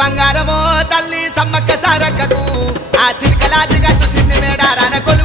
బంగారమో తల్లి సమ్మక్క సారక్కకు ఆ చిలకలాజి గట్టు సిన్ని మేడారాన కొలు